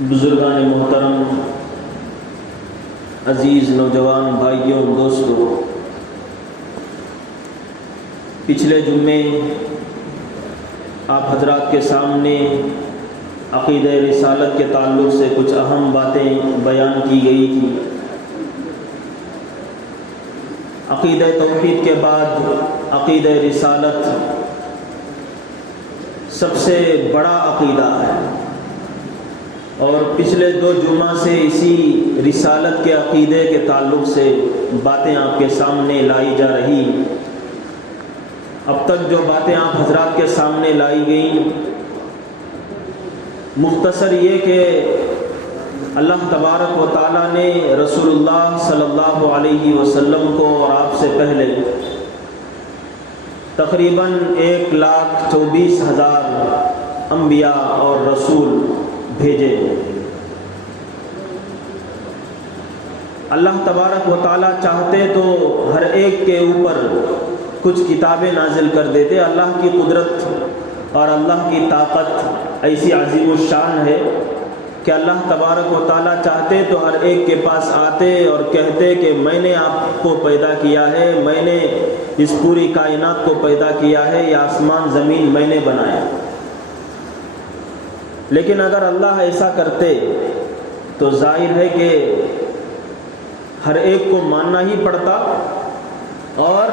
بزرگان محترم، عزیز نوجوان بھائیوں، دوستوں، پچھلے جمعے آپ حضرات کے سامنے عقیدہ رسالت کے تعلق سے کچھ اہم باتیں بیان کی گئی تھی۔ عقیدہ توحید کے بعد عقیدہ رسالت سب سے بڑا عقیدہ ہے، اور پچھلے 2 جمعہ سے اسی رسالت کے عقیدے کے تعلق سے باتیں آپ کے سامنے لائی جا رہی۔ اب تک جو باتیں آپ حضرات کے سامنے لائی گئیں، مختصر یہ کہ اللہ تبارک و تعالیٰ نے رسول اللہ صلی اللہ علیہ وسلم کو اور آپ سے پہلے تقریباً 1,24,000 انبیاء اور رسول بھیجے۔ اللہ تبارک و تعالیٰ چاہتے تو ہر ایک کے اوپر کچھ کتابیں نازل کر دیتے۔ اللہ کی قدرت اور اللہ کی طاقت ایسی عظیم الشان ہے کہ اللہ تبارک و تعالیٰ چاہتے تو ہر ایک کے پاس آتے اور کہتے کہ میں نے آپ کو پیدا کیا ہے، میں نے اس پوری کائنات کو پیدا کیا ہے، یہ آسمان زمین میں نے بنایا۔ لیکن اگر اللہ ایسا کرتے تو ظاہر ہے کہ ہر ایک کو ماننا ہی پڑتا، اور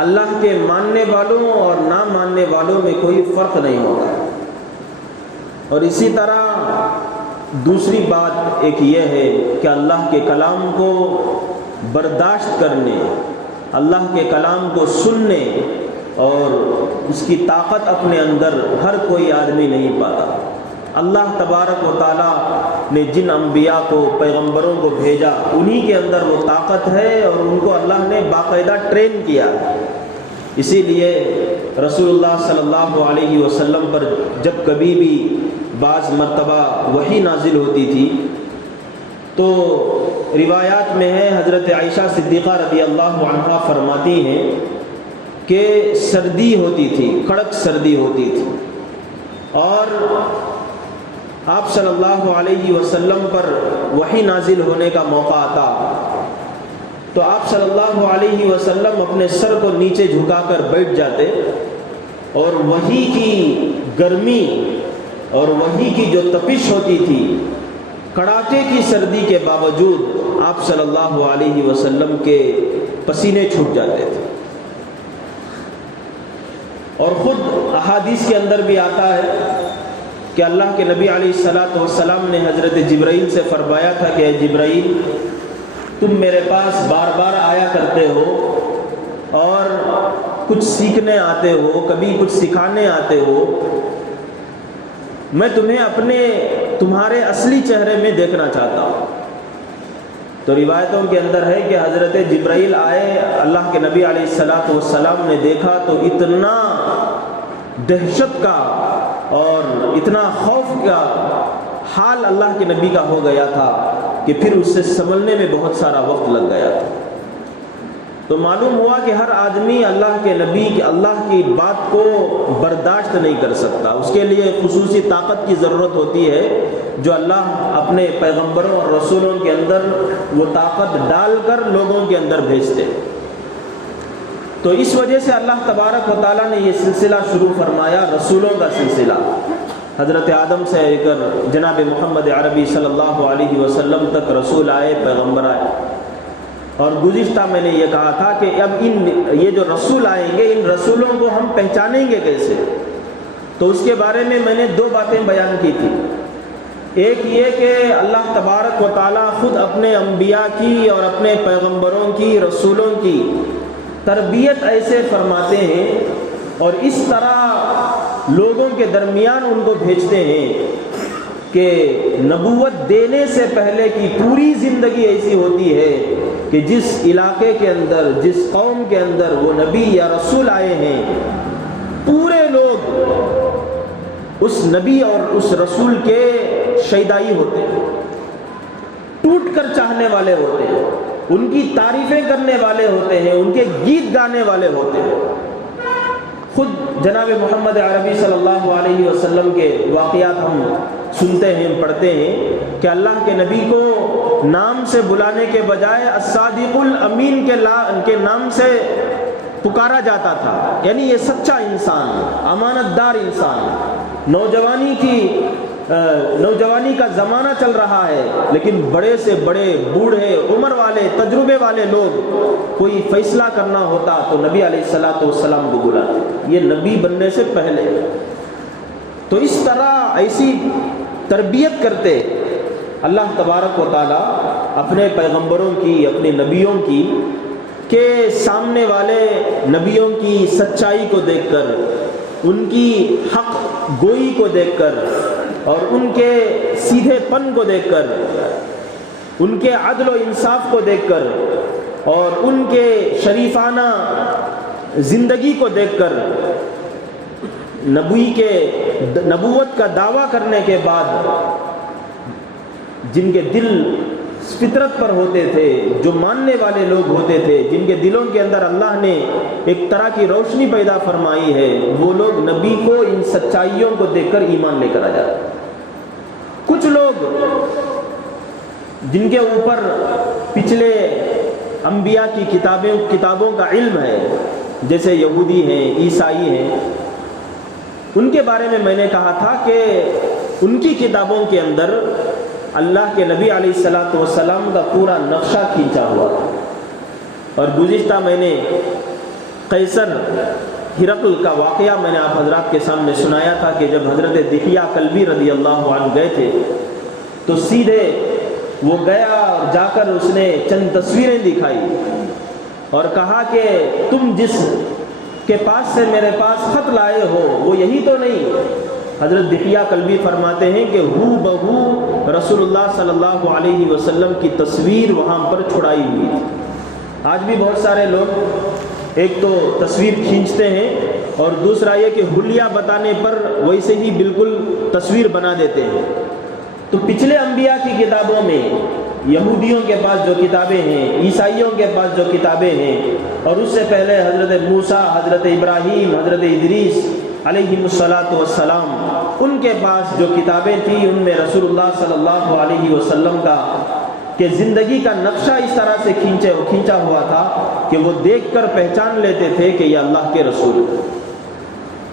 اللہ کے ماننے والوں اور نہ ماننے والوں میں کوئی فرق نہیں ہوتا۔ اور اسی طرح دوسری بات ایک یہ ہے کہ اللہ کے کلام کو برداشت کرنے، اللہ کے کلام کو سننے اور اس کی طاقت اپنے اندر ہر کوئی آدمی نہیں پاتا۔ اللہ تبارک و تعالیٰ نے جن انبیاء کو، پیغمبروں کو بھیجا، انہی کے اندر وہ طاقت ہے اور ان کو اللہ نے باقاعدہ ٹرین کیا۔ اسی لیے رسول اللہ صلی اللہ علیہ وسلم پر جب کبھی بھی بعض مرتبہ وحی نازل ہوتی تھی تو روایات میں ہے، حضرت عائشہ صدیقہ رضی اللہ عنہا فرماتی ہیں کہ سردی ہوتی تھی، کڑک سردی ہوتی تھی، اور آپ صلی اللہ علیہ وسلم پر وحی نازل ہونے کا موقع آتا تو آپ صلی اللہ علیہ وسلم اپنے سر کو نیچے جھکا کر بیٹھ جاتے، اور وحی کی گرمی اور وحی کی جو تپش ہوتی تھی، کڑاکے کی سردی کے باوجود آپ صلی اللہ علیہ وسلم کے پسینے چھوٹ جاتے تھے۔ اور خود احادیث کے اندر بھی آتا ہے کہ اللہ کے نبی علیہ السلام نے حضرت جبرائیل سے فرمایا تھا کہ اے جبرائیل، تم میرے پاس بار بار آیا کرتے ہو اور کچھ سیکھنے آتے ہو، کبھی کچھ سکھانے آتے ہو، میں تمہیں تمہارے اصلی چہرے میں دیکھنا چاہتا ہوں۔ تو روایتوں کے اندر ہے کہ حضرت جبرائیل آئے، اللہ کے نبی علیہ السلام نے دیکھا تو اتنا دہشت کا اور اتنا خوف کا حال اللہ کے نبی کا ہو گیا تھا کہ پھر اس سے سنبھلنے میں بہت سارا وقت لگ گیا تھا۔ تو معلوم ہوا کہ ہر آدمی اللہ کے نبی کی، اللہ کی بات کو برداشت نہیں کر سکتا، اس کے لیے خصوصی طاقت کی ضرورت ہوتی ہے جو اللہ اپنے پیغمبروں اور رسولوں کے اندر وہ طاقت ڈال کر لوگوں کے اندر بھیجتے۔ تو اس وجہ سے اللہ تبارک و تعالیٰ نے یہ سلسلہ شروع فرمایا، رسولوں کا سلسلہ، حضرت آدم سے لے کر جناب محمد عربی صلی اللہ علیہ وسلم تک رسول آئے، پیغمبر آئے۔ اور گزشتہ میں نے یہ کہا تھا کہ اب یہ جو رسول آئیں گے، ان رسولوں کو ہم پہچانیں گے کیسے؟ تو اس کے بارے میں نے 2 باتیں بیان کی تھی۔ ایک یہ کہ اللہ تبارک و تعالیٰ خود اپنے انبیاء کی اور اپنے پیغمبروں کی، رسولوں کی تربیت ایسے فرماتے ہیں اور اس طرح لوگوں کے درمیان ان کو بھیجتے ہیں کہ نبوت دینے سے پہلے کی پوری زندگی ایسی ہوتی ہے کہ جس علاقے کے اندر، جس قوم کے اندر وہ نبی یا رسول آئے ہیں، پورے لوگ اس نبی اور اس رسول کے شیدائی ہوتے ہیں، ٹوٹ کر چاہنے والے ہوتے ہیں، ان کی تعریفیں کرنے والے ہوتے ہیں، ان کے گیت گانے والے ہوتے ہیں۔ خود جناب محمد عربی صلی اللہ علیہ وسلم کے واقعات ہم سنتے ہیں پڑھتے ہیں کہ اللہ کے نبی کو نام سے بلانے کے بجائے الصادق الامین کے نام سے پکارا جاتا تھا، یعنی یہ سچا انسان، امانت دار انسان۔ نوجوانی کا زمانہ چل رہا ہے، لیکن بڑے سے بڑے بوڑھے عمر والے تجربے والے لوگ کوئی فیصلہ کرنا ہوتا تو نبی علیہ الصلوۃ والسلام کو بلاتے، یہ نبی بننے سے پہلے۔ تو اس طرح ایسی تربیت کرتے اللہ تبارک و تعالی اپنے پیغمبروں کی، اپنے نبیوں کی، کہ سامنے والے نبیوں کی سچائی کو دیکھ کر، ان کی حق گوئی کو دیکھ کر، اور ان کے سیدھے پن کو دیکھ کر، ان کے عدل و انصاف کو دیکھ کر، اور ان کے شریفانہ زندگی کو دیکھ کر، نبوت کا دعویٰ کرنے کے بعد جن کے دل فطرت پر ہوتے تھے، جو ماننے والے لوگ ہوتے تھے، جن کے دلوں کے اندر اللہ نے ایک طرح کی روشنی پیدا فرمائی ہے، وہ لوگ نبی کو ان سچائیوں کو دیکھ کر ایمان لے کر آ جاتے۔ کچھ لوگ جن کے اوپر پچھلے انبیاء کی کتابوں کا علم ہے، جیسے یہودی ہیں، عیسائی ہیں، ان کے بارے میں نے کہا تھا کہ ان کی کتابوں کے اندر اللہ کے نبی علیہ الصلوۃ والسلام کا پورا نقشہ کھینچا ہوا تھا۔ اور گزشتہ میں نے قیصر ہرقل کا واقعہ میں نے آپ حضرات کے سامنے سنایا تھا کہ جب حضرت دحیہ کلبی رضی اللہ عنہ گئے تھے تو سیدھے وہ گیا اور جا کر اس نے چند تصویریں دکھائی اور کہا کہ تم جس کے پاس سے میرے پاس خط لائے ہو وہ یہی تو نہیں؟ حضرت دحیہ کلبی فرماتے ہیں کہ ہو بہو رسول اللہ صلی اللہ علیہ وسلم کی تصویر وہاں پر چھڑائی ہوئی تھی۔ آج بھی بہت سارے لوگ ایک تو تصویر کھینچتے ہیں اور دوسرا یہ کہ حلیہ بتانے پر ویسے ہی بالکل تصویر بنا دیتے ہیں۔ تو پچھلے انبیاء کی کتابوں میں یہودیوں کے پاس جو کتابیں ہیں، عیسائیوں کے پاس جو کتابیں ہیں، اور اس سے پہلے حضرت موسیٰ، حضرت ابراہیم، حضرت ادریس علیہ الصلاۃ والسلام، ان کے پاس جو کتابیں تھیں ان میں رسول اللہ صلی اللہ علیہ وسلم کا کہ زندگی کا نقشہ اس طرح سے کھینچا ہوا تھا کہ وہ دیکھ کر پہچان لیتے تھے کہ یہ اللہ کے رسول۔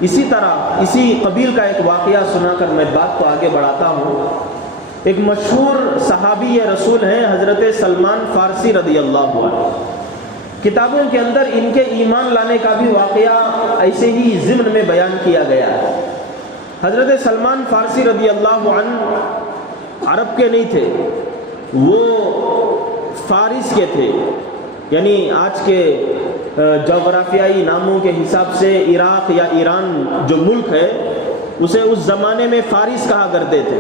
اسی طرح اسی قبیل کا ایک واقعہ سنا کر میں بات کو آگے بڑھاتا ہوں۔ ایک مشہور صحابی رسول ہیں حضرت سلمان فارسی رضی اللہ عنہ۔ کتابوں کے اندر ان کے ایمان لانے کا بھی واقعہ ایسے ہی ضمن میں بیان کیا گیا ہے۔ حضرت سلمان فارسی رضی اللہ عنہ عرب کے نہیں تھے، وہ فارس کے تھے، یعنی آج کے جغرافیائی ناموں کے حساب سے عراق یا ایران جو ملک ہے اسے اس زمانے میں فارس کہا کرتے تھے۔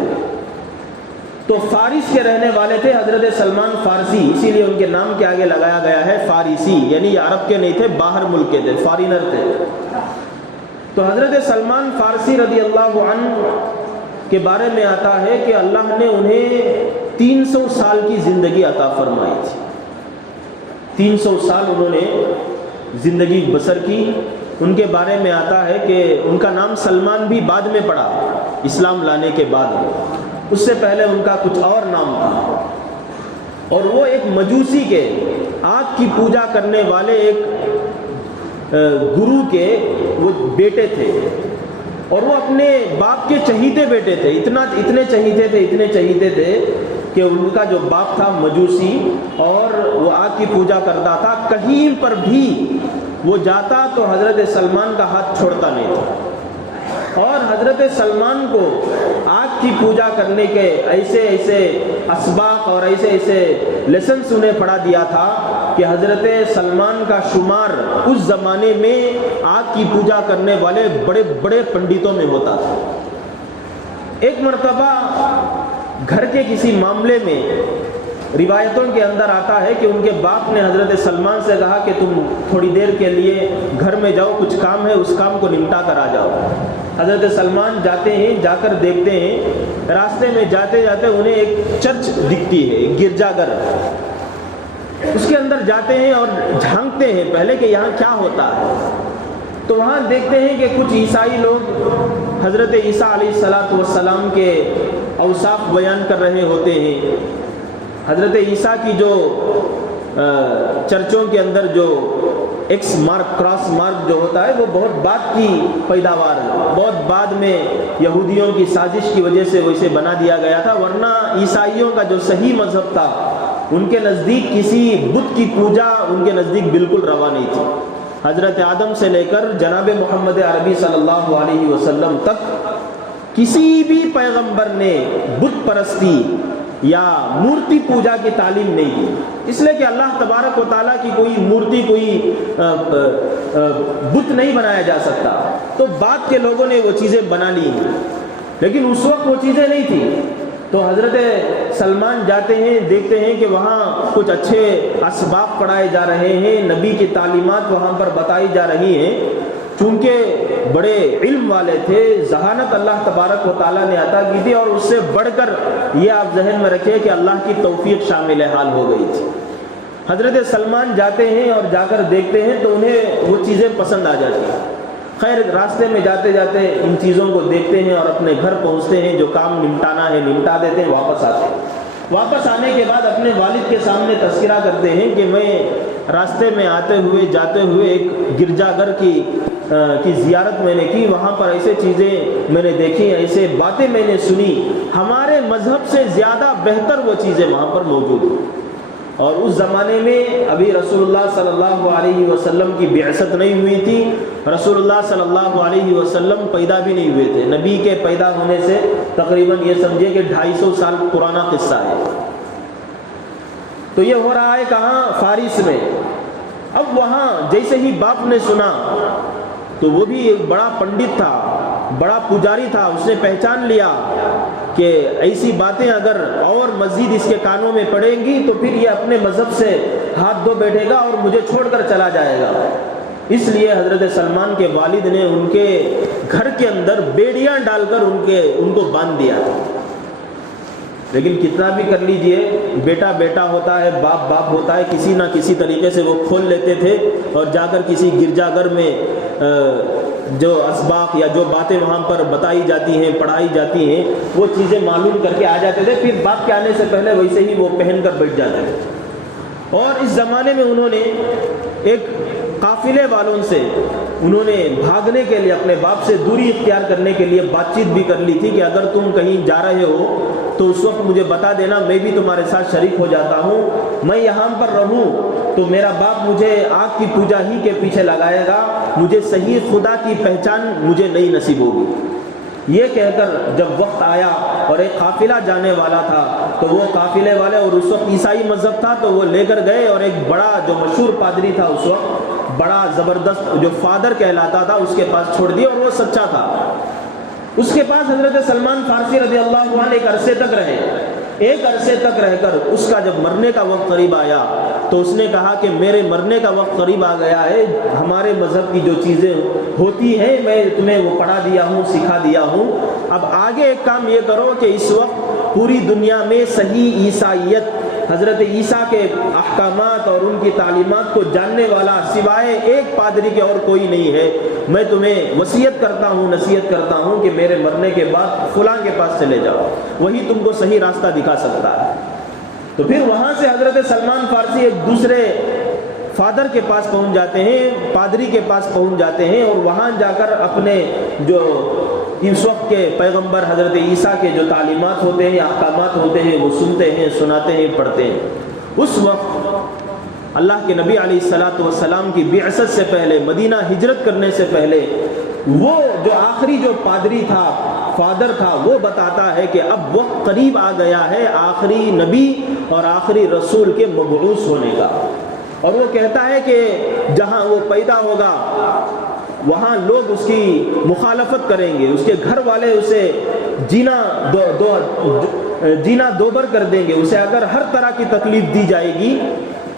تو فارس کے رہنے والے تھے حضرت سلمان فارسی، اسی لیے ان کے نام کے آگے لگایا گیا ہے فارسی، یعنی یہ عرب کے نہیں تھے، باہر ملک کے تھے، فارینر تھے۔ تو حضرت سلمان فارسی رضی اللہ عنہ کے بارے میں آتا ہے کہ اللہ نے انہیں 300 سال کی زندگی عطا فرمائی تھی۔ 300 سال انہوں نے زندگی بسر کی۔ ان کے بارے میں آتا ہے کہ ان کا نام سلمان بھی بعد میں پڑا، اسلام لانے کے بعد، اس سے پہلے ان کا کچھ اور نام تھا۔ اور وہ ایک مجوسی کے، آگ کی پوجا کرنے والے ایک گرو کے وہ بیٹے تھے، اور وہ اپنے باپ کے چہیتے بیٹے تھے، اتنے چہیتے تھے کہ ان کا جو باپ تھا مجوسی اور وہ آگ کی پوجا کرتا تھا، کہیں پر بھی وہ جاتا تو حضرت سلمان کا ہاتھ چھوڑتا نہیں تھا۔ اور حضرت سلمان کو آگ کی پوجا کرنے کے ایسے اسباق اور ایسے لیسنس انہیں پڑھا دیا تھا کہ حضرت سلمان کا شمار اس زمانے میں آگ کی پوجا کرنے والے بڑے بڑے پنڈتوں میں ہوتا تھا۔ ایک مرتبہ گھر کے کسی معاملے میں روایتوں کے اندر آتا ہے کہ ان کے باپ نے حضرت سلمان سے کہا کہ تم تھوڑی دیر کے لیے گھر میں جاؤ، کچھ کام ہے، اس کام کو نمٹا کر آ جاؤ۔ حضرت سلمان جاتے ہیں، جا کر دیکھتے ہیں، راستے میں جاتے جاتے انہیں ایک چرچ دکھتی ہے، ایک گرجا گھر، اس کے اندر جاتے ہیں اور جھانکتے ہیں پہلے کہ یہاں کیا ہوتا ہے۔ تو وہاں دیکھتے ہیں کہ کچھ عیسائی لوگ حضرت عیسیٰ علیہ السلام کے اوصاف بیان کر رہے ہوتے ہیں. حضرت عیسیٰ کی جو چرچوں کے اندر جو ایکس مارک، کراس مارک جو ہوتا ہے، وہ بہت بعد کی پیداوار ہے، بہت بعد میں یہودیوں کی سازش کی وجہ سے ویسے بنا دیا گیا تھا. ورنہ عیسائیوں کا جو صحیح مذہب تھا، ان کے نزدیک کسی بت کی پوجا ان کے نزدیک بالکل روا نہیں تھی. حضرت آدم سے لے کر جناب محمد عربی صلی اللہ علیہ وسلم تک کسی بھی پیغمبر نے بت پرستی یا مورتی پوجا کی تعلیم نہیں دی، اس لیے کہ اللہ تبارک و تعالیٰ کی کوئی مورتی، کوئی بت نہیں بنایا جا سکتا. تو بعد کے لوگوں نے وہ چیزیں بنا لی ہیں، لیکن اس وقت وہ چیزیں نہیں تھیں. تو حضرت سلمان جاتے ہیں، دیکھتے ہیں کہ وہاں کچھ اچھے اسباق پڑھائے جا رہے ہیں، نبی کی تعلیمات وہاں پر بتائی جا رہی ہیں. چونکہ بڑے علم والے تھے، ذہانت اللہ تبارک و تعالیٰ نے عطا کی تھی، اور اس سے بڑھ کر یہ آپ ذہن میں رکھیں کہ اللہ کی توفیق شامل حال ہو گئی تھی. حضرت سلمان جاتے ہیں اور جا کر دیکھتے ہیں تو انہیں وہ چیزیں پسند آ جاتی ہیں. خیر، راستے میں جاتے جاتے ان چیزوں کو دیکھتے ہیں اور اپنے گھر پہنچتے ہیں، جو کام نمٹانا ہے نمٹا دیتے ہیں، واپس آتے ہیں. واپس آنے کے بعد اپنے والد کے سامنے تذکرہ کرتے ہیں کہ میں راستے میں آتے ہوئے جاتے ہوئے ایک گرجا گھر کی زیارت میں نے کی، وہاں پر ایسے چیزیں میں نے دیکھی، ایسے باتیں میں نے سنی، ہمارے مذہب سے زیادہ بہتر وہ چیزیں وہاں پر موجود ہیں. اور اس زمانے میں ابھی رسول اللہ صلی اللہ علیہ وسلم کی بعثت نہیں ہوئی تھی، رسول اللہ صلی اللہ علیہ وسلم پیدا بھی نہیں ہوئے تھے. نبی کے پیدا ہونے سے تقریباً یہ سمجھے کہ 250 سال پرانا قصہ ہے. تو یہ ہو رہا ہے کہاں؟ فارس میں. اب وہاں جیسے ہی باپ نے سنا، تو وہ بھی ایک بڑا پنڈت تھا، بڑا پجاری تھا، اس نے پہچان لیا کہ ایسی باتیں اگر اور مزید اس کے کانوں میں پڑیں گی تو پھر یہ اپنے مذہب سے ہاتھ دھو بیٹھے گا اور مجھے چھوڑ کر چلا جائے گا. اس لیے حضرت سلمان کے والد نے ان کے گھر کے اندر بیڑیاں ڈال کر ان کو باندھ دیا. لیکن کتنا بھی کر لیجئے، بیٹا بیٹا ہوتا ہے، باپ باپ ہوتا ہے، کسی نہ کسی طریقے سے وہ کھول لیتے تھے اور جا کر کسی گرجا گھر میں جو اسباق یا جو باتیں وہاں پر بتائی جاتی ہیں، پڑھائی جاتی ہیں، وہ چیزیں معلوم کر کے آ جاتے تھے. پھر باپ کے آنے سے پہلے ویسے ہی وہ پہن کر بیٹھ جاتے تھے. اور اس زمانے میں انہوں نے ایک قافلے والوں سے انہوں نے بھاگنے کے لیے، اپنے باپ سے دوری اختیار کرنے کے لیے بات چیت بھی کر لی تھی کہ اگر تم کہیں جا رہے ہو تو اس وقت مجھے بتا دینا، میں بھی تمہارے ساتھ شریک ہو جاتا ہوں. میں یہاں پر رہوں تو میرا باپ مجھے آگ کی پوجا ہی کے پیچھے لگائے گا، مجھے صحیح خدا کی پہچان مجھے نہیں نصیب ہوگی. یہ کہہ کر جب وقت آیا اور ایک قافلہ جانے والا تھا تو وہ قافلے والے، اور اس وقت عیسائی مذہب تھا تو وہ لے کر گئے اور ایک بڑا جو مشہور پادری تھا اس وقت، بڑا زبردست جو فادر کہلاتا تھا، اس کے پاس چھوڑ دیا، اور وہ سچا تھا. اس کے پاس حضرت سلمان فارسی رضی اللہ عنہ ایک عرصے تک رہے. ایک عرصے تک رہ کر اس کا جب مرنے کا وقت قریب آیا تو اس نے کہا کہ میرے مرنے کا وقت قریب آ گیا ہے، ہمارے مذہب کی جو چیزیں ہوتی ہیں میں تمہیں وہ پڑھا دیا ہوں، سکھا دیا ہوں. اب آگے ایک کام یہ کرو کہ اس وقت پوری دنیا میں صحیح عیسائیت، حضرت عیسیٰ کے احکامات اور ان کی تعلیمات کو جاننے والا سوائے ایک پادری کے اور کوئی نہیں ہے. میں تمہیں وصیت کرتا ہوں، نصیحت کرتا ہوں کہ میرے مرنے کے بعد فلاں کے پاس چلے جاؤ، وہی تم کو صحیح راستہ دکھا سکتا ہے. تو پھر وہاں سے حضرت سلمان فارسی ایک دوسرے فادر کے پاس پہنچ جاتے ہیں، پادری کے پاس پہنچ جاتے ہیں، اور وہاں جا کر اپنے جو اس وقت کے پیغمبر حضرت عیسیٰ کے جو تعلیمات ہوتے ہیں، احکامات ہوتے ہیں، وہ سنتے ہیں، سناتے ہیں، پڑھتے ہیں. اس وقت اللہ کے نبی علیہ الصلاۃ والسلام کی بعثت سے پہلے، مدینہ ہجرت کرنے سے پہلے، وہ جو آخری جو پادری تھا، فادر تھا، وہ بتاتا ہے کہ اب وقت قریب آ گیا ہے آخری نبی اور آخری رسول کے مبعوث ہونے کا. اور وہ کہتا ہے کہ جہاں وہ پیدا ہوگا وہاں لوگ اس کی مخالفت کریں گے، اس کے گھر والے اسے جینا دوبر کر دیں گے، اسے اگر ہر طرح کی تکلیف دی جائے گی.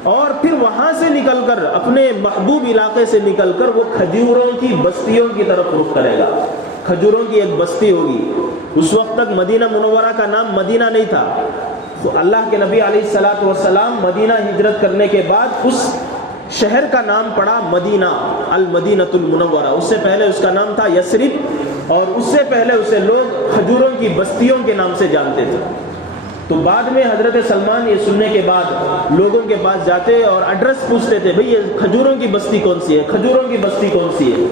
اور پھر وہاں سے نکل کر، اپنے محبوب علاقے سے نکل کر، وہ کھجوروں کی بستیوں کی طرف رخ کرے گا. کھجوروں کی ایک بستی ہوگی. اس وقت تک مدینہ منورہ کا نام مدینہ نہیں تھا. تو اللہ کے نبی علیہ الصلاۃ والسلام مدینہ ہجرت کرنے کے بعد اس شہر کا نام پڑا مدینہ، المدینۃ المنورہ. اس سے پہلے اس کا نام تھا یثرب، اور اس سے پہلے اسے لوگ کھجوروں کی بستیوں کے نام سے جانتے تھے. تو بعد میں حضرت سلمان یہ سننے کے بعد لوگوں کے پاس جاتے اور ایڈریس پوچھتے تھے، بھئی یہ کھجوروں کی بستی کون سی ہے، کھجوروں کی بستی کون سی ہے.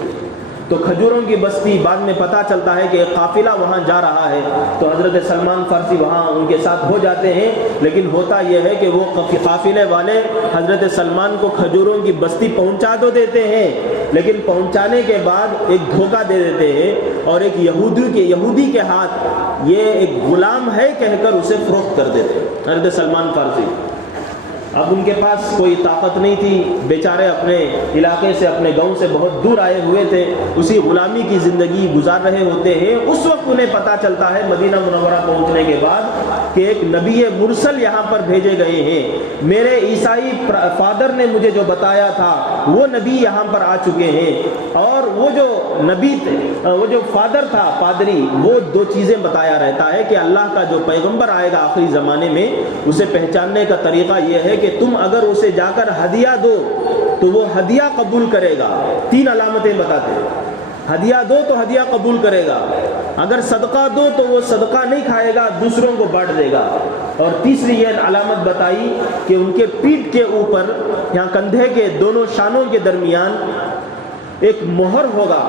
تو کھجوروں کی بستی بعد میں پتہ چلتا ہے کہ ایک قافلہ وہاں جا رہا ہے، تو حضرت سلمان فارسی وہاں ان کے ساتھ ہو جاتے ہیں. لیکن ہوتا یہ ہے کہ وہ قافلے والے حضرت سلمان کو کھجوروں کی بستی پہنچا تو دیتے ہیں، لیکن پہنچانے کے بعد ایک دھوکہ دے دیتے ہیں اور ایک یہودی کے ہاتھ یہ ایک غلام ہے کہہ کر اسے فروخت کر دیتے ہیں حضرت سلمان فارسی. اب ان کے پاس کوئی طاقت نہیں تھی، بیچارے اپنے علاقے سے، اپنے گاؤں سے بہت دور آئے ہوئے تھے، اسی غلامی کی زندگی گزار رہے ہوتے ہیں. اس وقت انہیں پتہ چلتا ہے مدینہ منورہ پہنچنے کے بعد کہ ایک نبی مرسل یہاں پر بھیجے گئے ہیں. میرے عیسائی فادر نے مجھے جو بتایا تھا وہ نبی یہاں پر آ چکے ہیں. اور وہ جو نبی وہ جو فادر تھا پادری، وہ دو چیزیں بتایا رہتا ہے کہ اللہ کا جو پیغمبر آئے گا آخری زمانے میں، اسے پہچاننے کا طریقہ یہ ہے کہ تم اگر اسے جا کر ہدیہ دو تو وہ ہدیہ قبول کرے گا. 3 علامتیں بتاتے ہیں. ہدیہ دو تو ہدیہ قبول کرے گا، اگر صدقہ دو تو وہ صدقہ نہیں کھائے گا، دوسروں کو بانٹ دے گا. اور تیسری یہ علامت بتائی کہ ان کے پیٹھ کے اوپر، یہاں کندھے کے دونوں شانوں کے درمیان ایک مہر ہوگا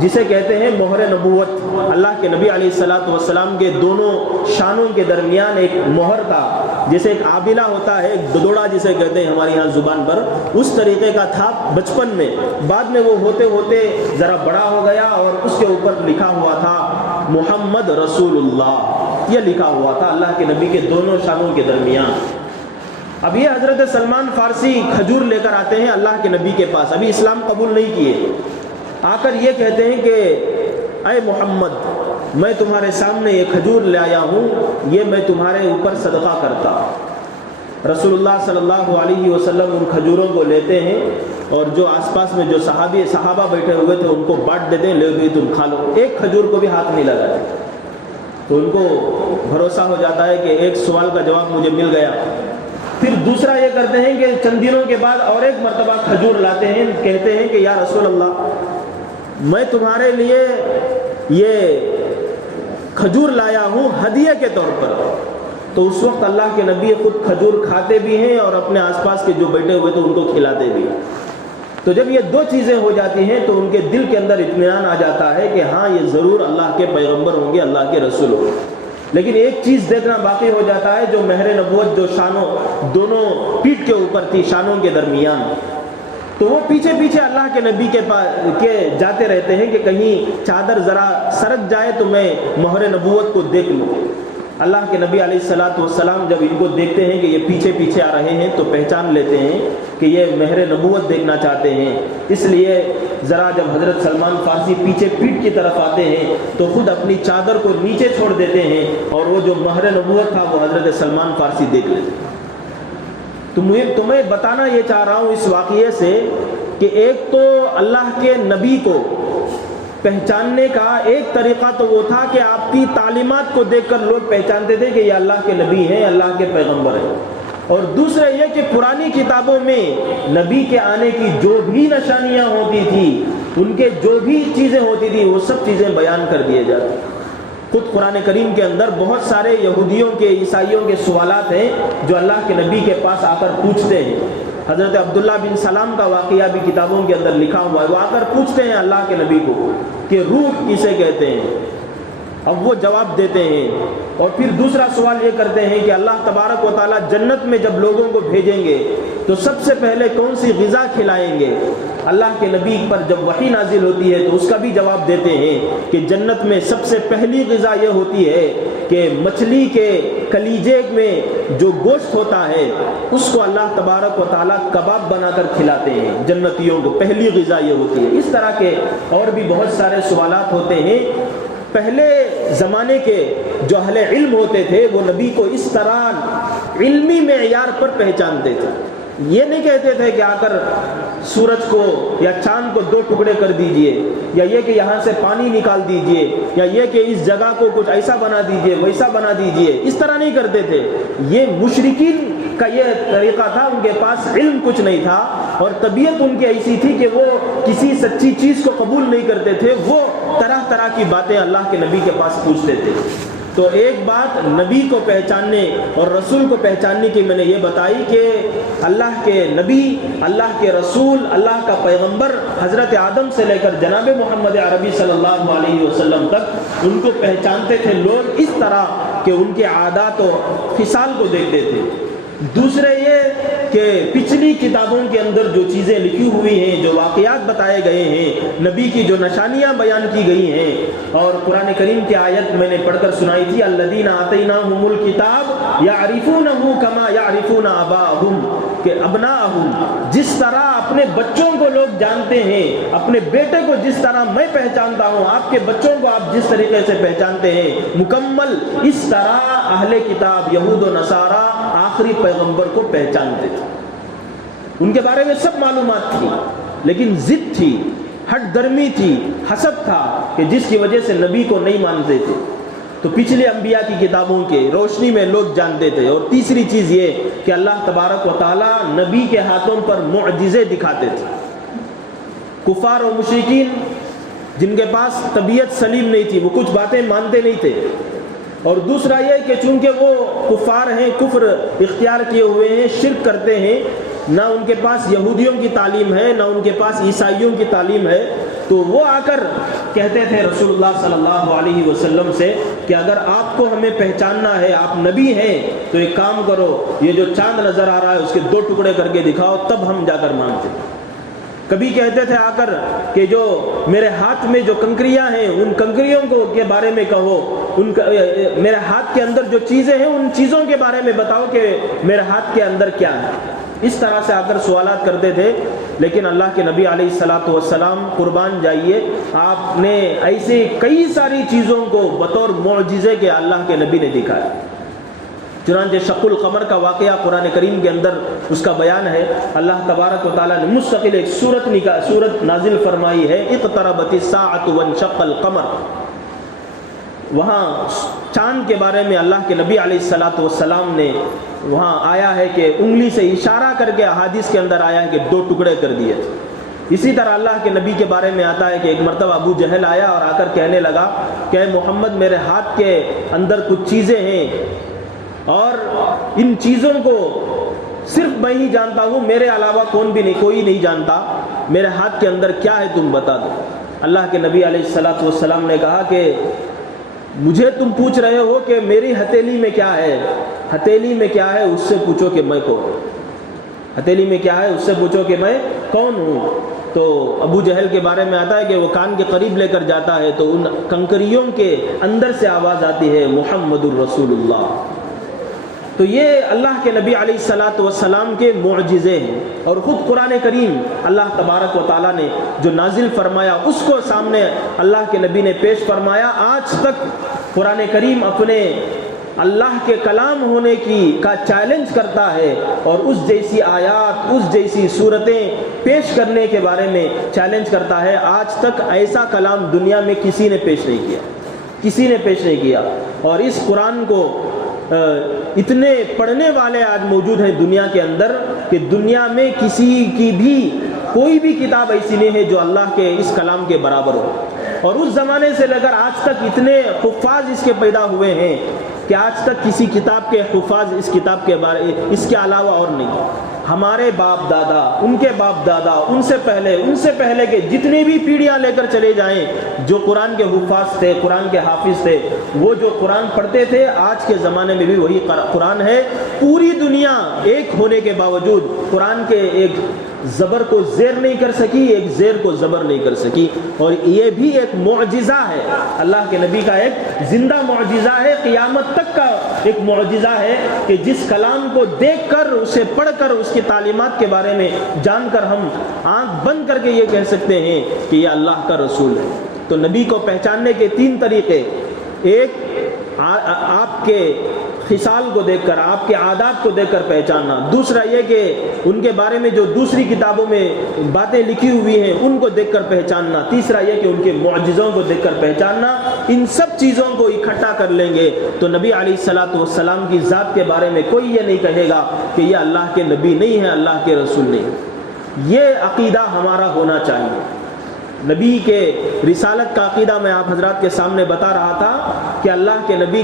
جسے کہتے ہیں مہر نبوت. اللہ کے نبی علیہ الصلوۃ والسلام کے دونوں شانوں کے درمیان ایک مہر تھا، جیسے ایک آبلہ ہوتا ہے، ایک ددوڑا جسے کہتے ہیں ہماری یہاں زبان پر، اس طریقے کا تھا بچپن میں. بعد میں وہ ہوتے ہوتے ذرا بڑا ہو گیا اور اس کے اوپر لکھا ہوا تھا محمد رسول اللہ، یہ لکھا ہوا تھا اللہ کے نبی کے دونوں شانوں کے درمیان. اب یہ حضرت سلمان فارسی کھجور لے کر آتے ہیں اللہ کے نبی کے پاس، ابھی اسلام قبول نہیں کیے. آ کر یہ کہتے ہیں کہ اے محمد، میں تمہارے سامنے یہ کھجور لے آیا ہوں، یہ میں تمہارے اوپر صدقہ کرتا. رسول اللہ صلی اللہ علیہ وسلم ان کھجوروں کو لیتے ہیں اور جو آس پاس میں جو صحابہ بیٹھے ہوئے تھے ان کو بانٹ دیتے ہیں، لے گئی تم کھا لو. ایک کھجور کو بھی ہاتھ نہیں لگاتے. تو ان کو بھروسہ ہو جاتا ہے کہ ایک سوال کا جواب مجھے مل گیا. پھر دوسرا یہ کرتے ہیں کہ چند دنوں کے بعد اور ایک مرتبہ کھجور لاتے ہیں، کہتے ہیں کہ یا رسول اللہ، میں تمہارے لیے یہ کھجور لایا ہوں ہدیہ کے طور پر. تو اس وقت اللہ کے نبی خود کھجور کھاتے بھی ہیں اور اپنے آس پاس کے جو بیٹھے ہوئے تھے ان کو کھلاتے بھی. تو جب یہ دو چیزیں ہو جاتی ہیں تو ان کے دل کے اندر اطمینان آ جاتا ہے کہ ہاں یہ ضرور اللہ کے پیغمبر ہوں گے، اللہ کے رسول ہوں گے. لیکن ایک چیز دیکھنا باقی ہو جاتا ہے، جو مہر نبوت جو شانوں دونوں پیٹھ کے اوپر تھی، شانوں کے درمیان، تو وہ پیچھے پیچھے اللہ کے نبی کے پاس جاتے رہتے ہیں کہ کہیں چادر ذرا سرک جائے تو میں مہر نبوت کو دیکھ لوں. اللہ کے نبی علیہ الصلوۃ والسلام جب ان کو دیکھتے ہیں کہ یہ پیچھے پیچھے آ رہے ہیں تو پہچان لیتے ہیں کہ یہ مہر نبوت دیکھنا چاہتے ہیں. اس لیے ذرا جب حضرت سلمان فارسی پیچھے پیٹھ کی طرف آتے ہیں تو خود اپنی چادر کو نیچے چھوڑ دیتے ہیں اور وہ جو مہر نبوت تھا وہ حضرت سلمان فارسی دیکھ لیتے ہیں. تمہیں بتانا یہ چاہ رہا ہوں اس واقعے سے کہ ایک تو اللہ کے نبی کو پہچاننے کا ایک طریقہ تو وہ تھا کہ آپ کی تعلیمات کو دیکھ کر لوگ پہچانتے تھے کہ یہ اللہ کے نبی ہیں، اللہ کے پیغمبر ہیں. اور دوسرا یہ کہ پرانی کتابوں میں نبی کے آنے کی جو بھی نشانیاں ہوتی تھی، ان کے جو بھی چیزیں ہوتی تھی، وہ سب چیزیں بیان کر دیے جاتے. خود قرآن کریم کے اندر بہت سارے یہودیوں کے، عیسائیوں کے سوالات ہیں جو اللہ کے نبی کے پاس آ کر پوچھتے ہیں. حضرت عبداللہ بن سلام کا واقعہ بھی کتابوں کے اندر لکھا ہوا ہے. وہ آ کر پوچھتے ہیں اللہ کے نبی کو کہ روح کسے کہتے ہیں، اب وہ جواب دیتے ہیں. اور پھر دوسرا سوال یہ کرتے ہیں کہ اللہ تبارک و تعالیٰ جنت میں جب لوگوں کو بھیجیں گے تو سب سے پہلے کون سی غذا کھلائیں گے. اللہ کے نبی پر جب وحی نازل ہوتی ہے تو اس کا بھی جواب دیتے ہیں کہ جنت میں سب سے پہلی غذا یہ ہوتی ہے کہ مچھلی کے کلیجے میں جو گوشت ہوتا ہے اس کو اللہ تبارک و تعالیٰ کباب بنا کر کھلاتے ہیں جنتیوں کو. پہلی غذا یہ ہوتی ہے. اس طرح کے اور بھی بہت سارے سوالات ہوتے ہیں. پہلے زمانے کے جو اہل علم ہوتے تھے وہ نبی کو اس طرح علمی معیار پر پہچانتے تھے. یہ نہیں کہتے تھے کہ آ کر سورج کو یا چاند کو 2 ٹکڑے کر دیجئے، یا یہ کہ یہاں سے پانی نکال دیجئے، یا یہ کہ اس جگہ کو کچھ ایسا بنا دیجئے ویسا بنا دیجئے. اس طرح نہیں کرتے تھے. یہ مشرکین کا یہ طریقہ تھا، ان کے پاس علم کچھ نہیں تھا. اور طبیعت ان کی ایسی تھی کہ وہ کسی سچی چیز کو قبول نہیں کرتے تھے، وہ طرح طرح کی باتیں اللہ کے نبی کے پاس پوچھتے تھے۔ تو ایک بات نبی کو پہچاننے اور رسول کو پہچاننے کی میں نے یہ بتائی کہ اللہ کے نبی، اللہ کے رسول، اللہ کا پیغمبر حضرت آدم سے لے کر جناب محمد عربی صلی اللہ علیہ وسلم تک ان کو پہچانتے تھے لوگ اس طرح کہ ان کے عادات و خصال کو دیکھتے تھے۔ دوسرے یہ کہ پچھلی کتابوں کے اندر جو چیزیں لکھی ہوئی ہیں، جو واقعات بتائے گئے ہیں، نبی کی جو نشانیاں بیان کی گئی ہیں، اور قرآن کریم کی آیت میں نے پڑھ کر سنائی تھی، الذین آتیناہم الکتاب یعرفونہ کما یعرفون آباءہم، کہ ابناءہم، جس طرح اپنے بچوں کو لوگ جانتے ہیں، اپنے بیٹے کو جس طرح میں پہچانتا ہوں، آپ کے بچوں کو آپ جس طریقے سے پہچانتے ہیں مکمل، اس طرح اہل کتاب یہود و نصارہ آخری پیغمبر کو پہچانتے تھے۔ ان کے بارے میں سب معلومات تھی، لیکن ضد تھی، ہٹ درمی تھی، حسد تھا کہ جس کی وجہ سے نبی کو نہیں مانتے تھے۔ تو پچھلے انبیاء کی کتابوں کے روشنی میں لوگ جانتے تھے۔ اور تیسری چیز یہ کہ اللہ تبارک و تعالی نبی کے ہاتھوں پر معجزے دکھاتے تھے۔ کفار و مشرکین جن کے پاس طبیعت سلیم نہیں تھی، وہ کچھ باتیں مانتے نہیں تھے، اور دوسرا یہ کہ چونکہ وہ کفار ہیں، کفر اختیار کیے ہوئے ہیں، شرک کرتے ہیں، نہ ان کے پاس یہودیوں کی تعلیم ہے، نہ ان کے پاس عیسائیوں کی تعلیم ہے، تو وہ آ کر کہتے تھے رسول اللہ صلی اللہ علیہ وسلم سے کہ اگر آپ کو ہمیں پہچاننا ہے، آپ نبی ہیں، تو ایک کام کرو، یہ جو چاند نظر آ رہا ہے اس کے 2 ٹکڑے کر کے دکھاؤ، تب ہم جا کر مانتے۔ کبھی کہتے تھے آ کر کہ جو میرے ہاتھ میں جو کنکریاں ہیں ان کنکریوں کو کے بارے میں کہو، میرے ہاتھ کے اندر جو چیزیں ہیں ان چیزوں کے بارے میں بتاؤ کہ میرے ہاتھ کے اندر کیا ہے۔ اس طرح سے آ کر سوالات کرتے تھے، لیکن اللہ کے نبی علیہ الصلاۃ والسلام قربان جائیے، آپ نے ایسے کئی ساری چیزوں کو بطور معجزے کے اللہ کے نبی نے دکھایا۔ چنانچہ شق القمر کا واقعہ قرآن کریم کے اندر اس کا بیان ہے۔ اللہ تبارک و تعالیٰ نے مستقل ایک سورت نازل فرمائی ہے، اقتربت الساعۃ وانشق القمر۔ وہاں چاند کے بارے میں اللہ کے نبی علیہ الصلاۃ والسلام نے وہاں آیا ہے کہ انگلی سے اشارہ کر کے احادیث کے اندر آیا ہے کہ 2 ٹکڑے کر دیے تھے۔ اسی طرح اللہ کے نبی کے بارے میں آتا ہے کہ ایک مرتبہ ابو جہل آیا اور آ کر کہنے لگا کہ اے محمد، میرے ہاتھ کے اندر کچھ چیزیں ہیں اور ان چیزوں کو صرف میں ہی جانتا ہوں، میرے علاوہ کوئی نہیں جانتا، میرے ہاتھ کے اندر کیا ہے تم بتا دو۔ اللہ کے نبی علیہ الصلاۃ والسلام نے کہا کہ مجھے تم پوچھ رہے ہو کہ میری ہتھیلی میں کیا ہے، ہتھیلی میں کیا ہے اس سے پوچھو کہ میں کون ہوں، ہتھیلی میں کیا ہے اس سے پوچھو کہ میں کون ہوں۔ تو ابو جہل کے بارے میں آتا ہے کہ وہ کان کے قریب لے کر جاتا ہے تو ان کنکریوں کے اندر سے آواز آتی ہے محمد الرسول اللہ۔ تو یہ اللہ کے نبی علیہ الصلاۃ والسلام کے معجزے ہیں، اور خود قرآن کریم اللہ تبارک و تعالیٰ نے جو نازل فرمایا اس کو سامنے اللہ کے نبی نے پیش فرمایا۔ آج تک قرآن کریم اپنے اللہ کے کلام ہونے کا چیلنج کرتا ہے، اور اس جیسی آیات، اس جیسی صورتیں پیش کرنے کے بارے میں چیلنج کرتا ہے۔ آج تک ایسا کلام دنیا میں کسی نے پیش نہیں کیا، کسی نے پیش نہیں کیا۔ اور اس قرآن کو اتنے پڑھنے والے آج موجود ہیں دنیا کے اندر کہ دنیا میں کسی کی بھی کوئی بھی کتاب ایسی نہیں ہے جو اللہ کے اس کلام کے برابر ہو۔ اور اس زمانے سے لے کر آج تک اتنے حفاظ اس کے پیدا ہوئے ہیں کہ آج تک کسی کتاب کے حفاظ اس کتاب کے بارے اس کے علاوہ اور نہیں۔ ہمارے باپ دادا، ان کے باپ دادا، ان سے پہلے کے جتنی بھی پیڑھیاں لے کر چلے جائیں، جو قرآن کے حفاظ تھے، قرآن کے حافظ تھے، وہ جو قرآن پڑھتے تھے، آج کے زمانے میں بھی وہی قرآن ہے۔ پوری دنیا ایک ہونے کے باوجود قرآن کے ایک زبر کو زیر نہیں کر سکی، ایک زیر کو زبر نہیں کر سکی، اور یہ بھی ایک معجزہ ہے، اللہ کے نبی کا ایک زندہ معجزہ ہے، قیامت تک کا ایک معجزہ ہے کہ جس کلام کو دیکھ کر، اسے پڑھ کر، اس کی تعلیمات کے بارے میں جان کر ہم آنکھ بند کر کے یہ کہہ سکتے ہیں کہ یہ اللہ کا رسول ہے۔ تو نبی کو پہچاننے کے 3 طریقے، ایک آپ کے خصال کو دیکھ کر، آپ کے عادات کو دیکھ کر پہچاننا، دوسرا یہ کہ ان کے بارے میں جو دوسری کتابوں میں باتیں لکھی ہوئی ہیں ان کو دیکھ کر پہچاننا، تیسرا یہ کہ ان کے معجزوں کو دیکھ کر پہچاننا۔ ان سب چیزوں کو اکٹھا کر لیں گے تو نبی علیہ الصلاۃ والسلام کی ذات کے بارے میں کوئی یہ نہیں کہے گا کہ یہ اللہ کے نبی نہیں ہے، اللہ کے رسول نہیں ہے۔ یہ عقیدہ ہمارا ہونا چاہیے۔ نبی کے رسالت کا عقیدہ میں آپ حضرات کے سامنے بتا رہا تھا کہ اللہ کے نبی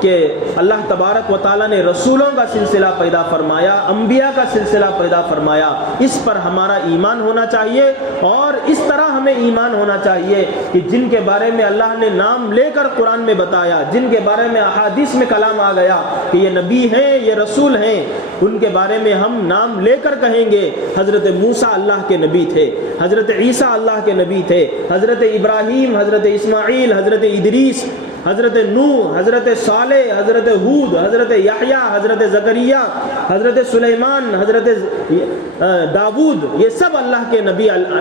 کہ اللہ تبارک و تعالیٰ نے رسولوں کا سلسلہ پیدا فرمایا، انبیاء کا سلسلہ پیدا فرمایا، اس پر ہمارا ایمان ہونا چاہیے، اور اس طرح ہمیں ایمان ہونا چاہیے کہ جن کے بارے میں اللہ نے نام لے کر قرآن میں بتایا، جن کے بارے میں احادیث میں کلام آ گیا کہ یہ نبی ہیں، یہ رسول ہیں، ان کے بارے میں ہم نام لے کر کہیں گے۔ حضرت موسیٰ اللہ کے نبی تھے، حضرت عیسیٰ اللہ کے نبی تھے، حضرت ابراہیم، حضرت اسماعیل، حضرت ادریس، حضرت نوح، حضرت صالح، حضرت ہود، حضرت یحییٰ، حضرت زکریا، حضرت سلیمان، حضرت داود، یہ سب اللہ کے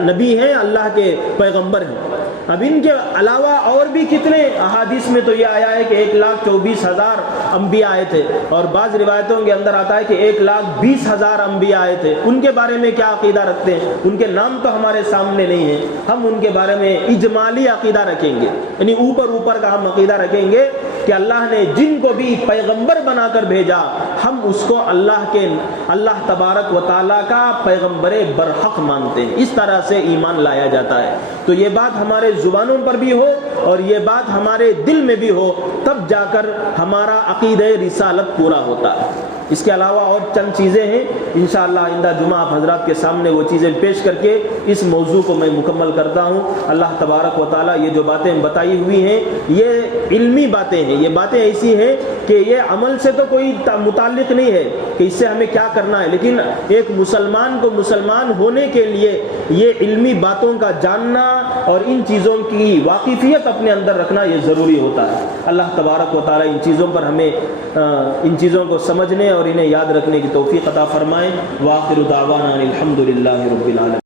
نبی ہیں، اللہ کے پیغمبر ہیں۔ اب ان کے علاوہ اور بھی کتنے احادیث میں تو یہ آیا ہے کہ 1,24,000 انبیاء آئے تھے، اور بعض روایتوں کے اندر آتا ہے کہ 1,20,000 انبیاء آئے تھے۔ ان کے بارے میں کیا عقیدہ رکھتے ہیں؟ ان کے نام تو ہمارے سامنے نہیں ہیں، ہم ان کے بارے میں اجمالی عقیدہ رکھیں گے، یعنی اوپر کا ہم عقیدہ رکھیں گے کہ اللہ نے جن کو بھی پیغمبر بنا کر بھیجا، ہم اس کو اللہ تبارک و تعالیٰ کا پیغمبر برحق مانتے ہیں۔ اس طرح سے ایمان لایا جاتا ہے۔ تو یہ بات ہمارے زبانوں پر بھی ہو اور یہ بات ہمارے دل میں بھی ہو، تب جا کر ہمارا عقیدہ رسالت پورا ہوتا ہے۔ اس کے علاوہ اور چند چیزیں ہیں، انشاءاللہ آئندہ جمعہ آپ حضرات کے سامنے وہ چیزیں پیش کر کے اس موضوع کو میں مکمل کرتا ہوں۔ اللہ تبارک و تعالیٰ یہ جو باتیں بتائی ہوئی ہیں یہ علمی باتیں ہیں، یہ باتیں ایسی ہیں کہ یہ عمل سے تو کوئی متعلق نہیں ہے کہ اس سے ہمیں کیا کرنا ہے، لیکن ایک مسلمان کو مسلمان ہونے کے لیے یہ علمی باتوں کا جاننا اور ان چیزوں کی واقفیت اپنے اندر رکھنا یہ ضروری ہوتا ہے۔ اللہ تبارک و تعالیٰ ان چیزوں پر ہمیں ان چیزوں کو سمجھنے اور انہیں یاد رکھنے کی توفیق عطا فرمائے۔ وآخر دعوانا الحمد للہ رب العالمین۔